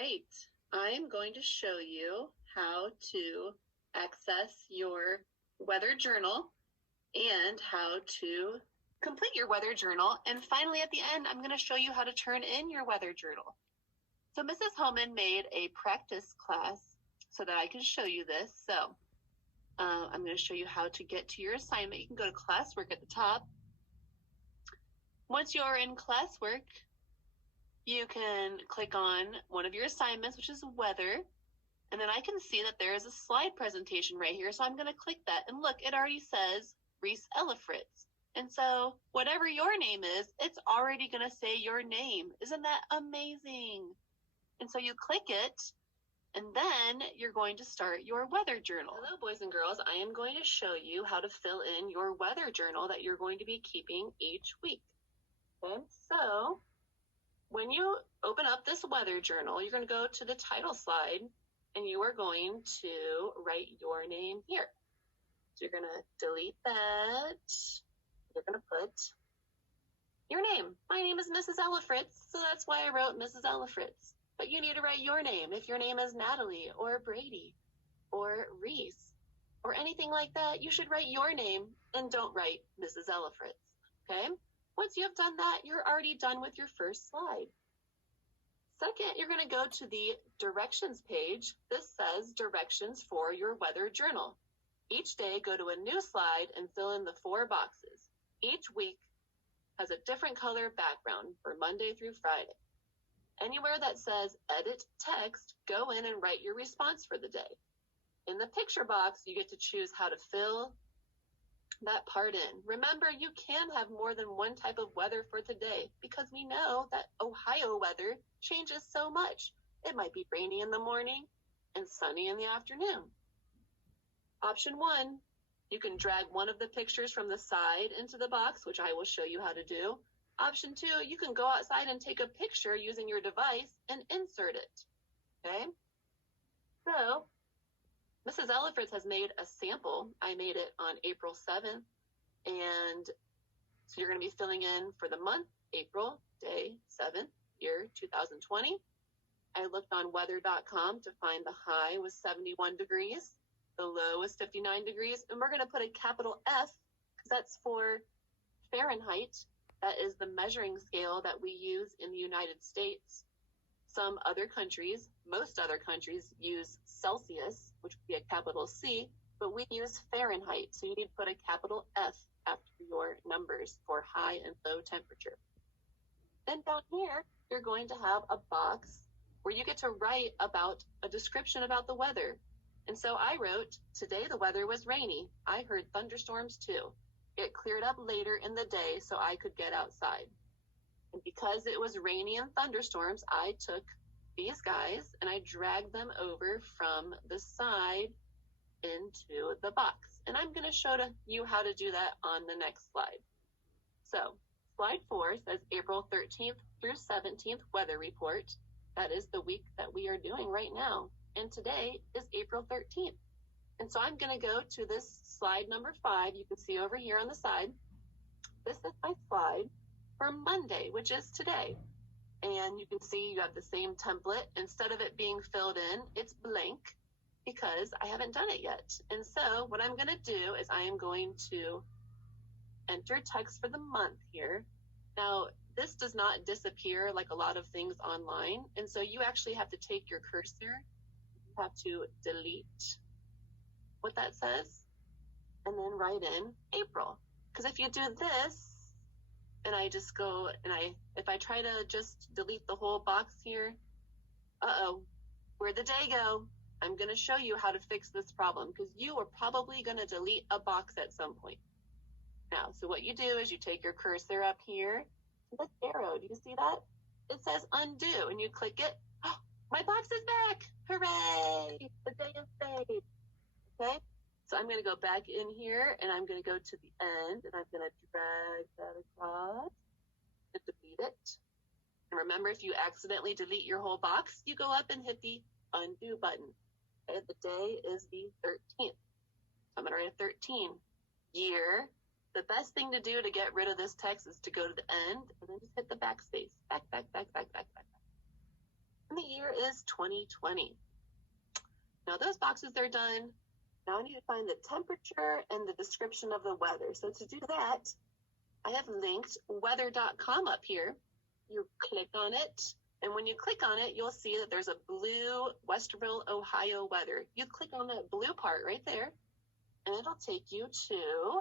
right, I am going to show you how to access your weather journal and how to complete your weather journal. And finally, at the end, I'm going to show you how to turn in your weather journal. So Mrs. Holman made a practice class so that I can show you this. So I'm going to show you how to get to your assignment. You can go to classwork at the top. Once you're in classwork, you can click on one of your assignments, which is weather. And then I can see that there is a slide presentation right here. So I'm going to click that. And look, it already says Reese Ellifritz. And so whatever your name is, it's already going to say your name. Isn't that amazing? And so you click it, and then you're going to start your weather journal. Hello, boys and girls. I am going to show you how to fill in your weather journal that you're going to be keeping each week. Okay, so when you open up this weather journal, you're going to go to the title slide, and you are going to write your name here. So you're going to delete that. You're going to put your name. My name is Mrs. Ellifritz, so that's why I wrote Mrs. Ellifritz. But you need to write your name. If your name is Natalie or Brady or Reese or anything like that, you should write your name and don't write Mrs. Ellifritz. Okay? Once you have done that, you're already done with your first slide. Second, you're going to go to the directions page. This says directions for your weather journal. Each day, go to a new slide and fill in the 4 boxes. Each week has a different color background for Monday through Friday. Anywhere that says edit text, go in and write your response for the day. In the picture box, you get to choose how to fill that part in. Remember, you can have more than one type of weather for today because we know that Ohio weather changes so much. It might be rainy in the morning and sunny in the afternoon. Option 1, you can drag one of the pictures from the side into the box, which I will show you how to do. Option 2, you can go outside and take a picture using your device and insert it. Okay? So, Mrs. Ellifritz has made a sample. I made it on April 7th. And so you're going to be filling in for the month, April, day 7th, year 2020. I looked on weather.com to find the high was 71 degrees. The low was 59 degrees. And we're going to put a capital F because that's for Fahrenheit. That is the measuring scale that we use in the United States. Some other countries, most other countries, use Celsius, which would be a capital C, but we use Fahrenheit. So you need to put a capital F after your numbers for high and low temperature. Then down here, you're going to have a box where you get to write about a description about the weather. And so I wrote, today the weather was rainy. I heard thunderstorms too. It cleared up later in the day so I could get outside. And because it was rainy and thunderstorms, I took these guys and I dragged them over from the side into the box. And I'm going to show you how to do that on the next slide. So slide 4 says April 13th through 17th weather report. That is the week that we are doing right now. And today is April 13th. And so I'm going to go to this slide number 5. You can see over here on the side. This is my slide for Monday, which is today. And you can see you have the same template. Instead of it being filled in, it's blank because I haven't done it yet. And so what I'm going to do is I am going to enter text for the month here. Now, this does not disappear like a lot of things online. And so you actually have to take your cursor. You have to delete what that says and then write in April. Because if you do this and I just go and if I try to just delete the whole box here, where'd the day go? I'm going to show you how to fix this problem because you are probably going to delete a box at some point. Now, so what you do is you take your cursor up here to this arrow. Do you see that? It says undo and you click it. Oh, my box is back. Hooray! The day is saved. Okay, so I'm going to go back in here and I'm going to go to the end and I'm going to drag that across and delete it. And remember, if you accidentally delete your whole box, you go up and hit the undo button. Okay, the day is the 13th. I'm going to write a 13. Year. The best thing to do to get rid of this text is to go to the end and then just hit the backspace. Back. And the year is 2020. Now those boxes are done. Now I need to find the temperature and the description of the weather. So to do that, I have linked weather.com up here. You click on it, and when you click on it, you'll see that there's a blue Westerville, Ohio weather. You click on that blue part right there, and it'll take you to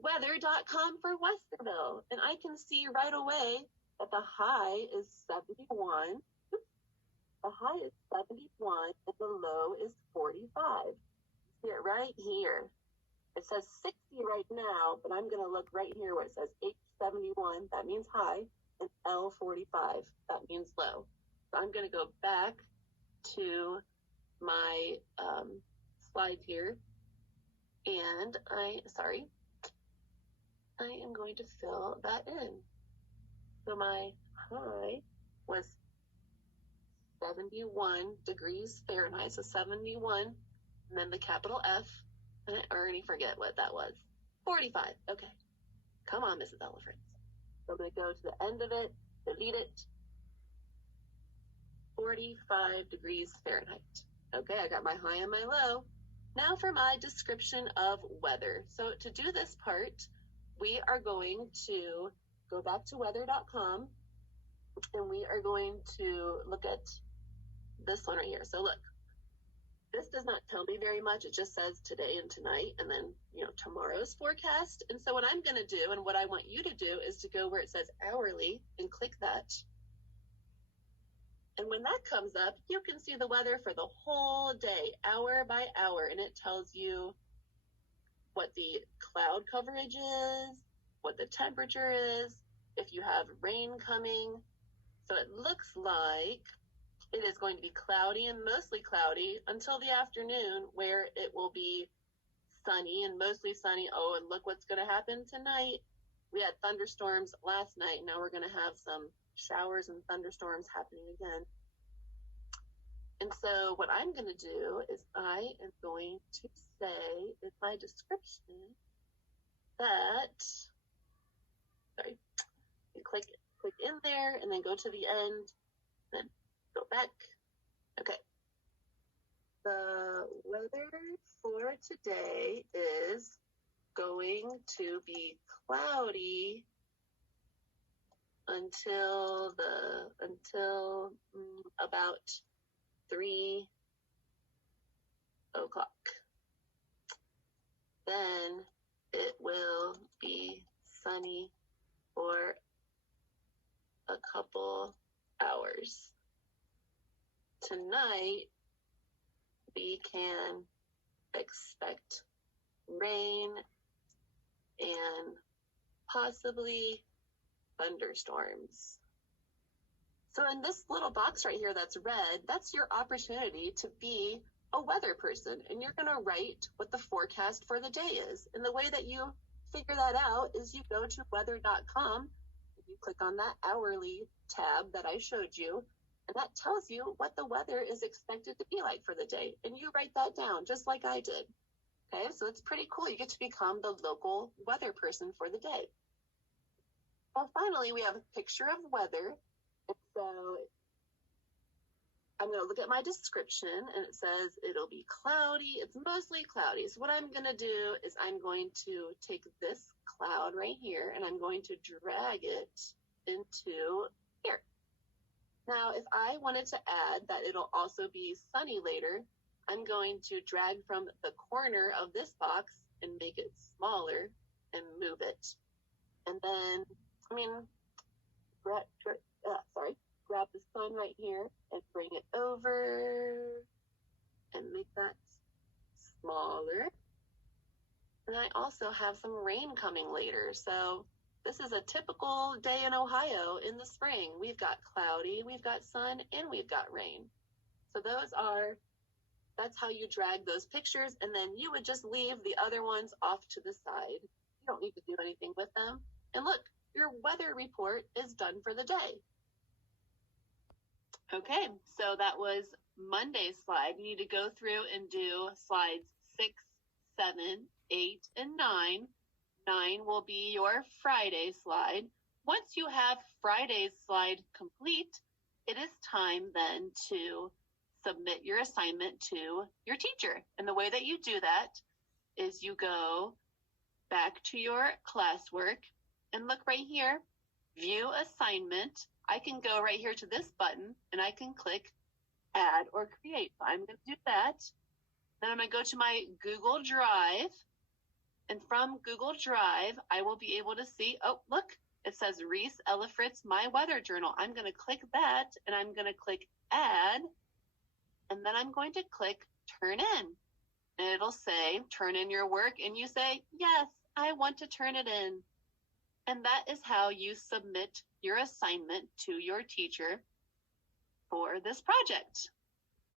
weather.com for Westerville. And I can see right away that the high is 71. The high is 71 and the low is 45. See it right here. It says 60 right now, but I'm going to look right here where it says H71. That means high. And L45. That means low. So I'm going to go back to my slides here. And I am going to fill that in. So my high was 71 degrees Fahrenheit, so 71, and then the capital F, and I already forget what that was. 45, okay. Come on, Mrs. Elephant. So I'm going to go to the end of it, delete it. 45 degrees Fahrenheit. Okay, I got my high and my low. Now for my description of weather. So to do this part, we are going to go back to weather.com, and we are going to look at this one right here. So look, this does not tell me very much. It just says today and tonight, and then, tomorrow's forecast. And so what I'm going to do, and what I want you to do, is to go where it says hourly and click that. And when that comes up, you can see the weather for the whole day, hour by hour, and it tells you what the cloud coverage is, what the temperature is, if you have rain coming. So it looks like it is going to be cloudy and mostly cloudy until the afternoon, where it will be sunny and mostly sunny. Oh, and look what's going to happen tonight. We had thunderstorms last night. Now we're going to have some showers and thunderstorms happening again. And so what I'm going to do is I am going to say in my description that, you click in there and then go to the end, then go back. Okay. The weather for today is going to be cloudy until about 3 o'clock. Then it will be sunny for a couple hours. Tonight, we can expect rain and possibly thunderstorms. So in this little box right here that's red, that's your opportunity to be a weather person, and you're going to write what the forecast for the day is. And the way that you figure that out is you go to weather.com, you click on that hourly tab that I showed you, and that tells you what the weather is expected to be like for the day. And you write that down just like I did. Okay, so it's pretty cool. You get to become the local weather person for the day. Well, finally, we have a picture of weather. And so I'm going to look at my description, and it says it'll be cloudy. It's mostly cloudy. So what I'm going to do is I'm going to take this cloud right here, and I'm going to drag it into here. Now, if I wanted to add that it'll also be sunny later, I'm going to drag from the corner of this box and make it smaller and move it. And then, grab the sun right here and bring it over and make that smaller. And I also have some rain coming later. So this is a typical day in Ohio in the spring. We've got cloudy, we've got sun, and we've got rain. So that's how you drag those pictures, and then you would just leave the other ones off to the side. You don't need to do anything with them. And look, your weather report is done for the day. Okay, so that was Monday's slide. You need to go through and do slides 6, 7, 8, and 9. 9 will be your Friday slide. Once you have Friday's slide complete, it is time then to submit your assignment to your teacher. And the way that you do that is you go back to your classwork and look right here, view assignment. I can go right here to this button and I can click add or create. I'm going to do that. Then I'm going to go to my Google Drive. And from Google Drive, I will be able to see, oh, look, it says Reese Ella Fritz, My Weather Journal. I'm going to click that and I'm going to click add. And then I'm going to click turn in. And it'll say, turn in your work. And you say, yes, I want to turn it in. And that is how you submit your assignment to your teacher for this project.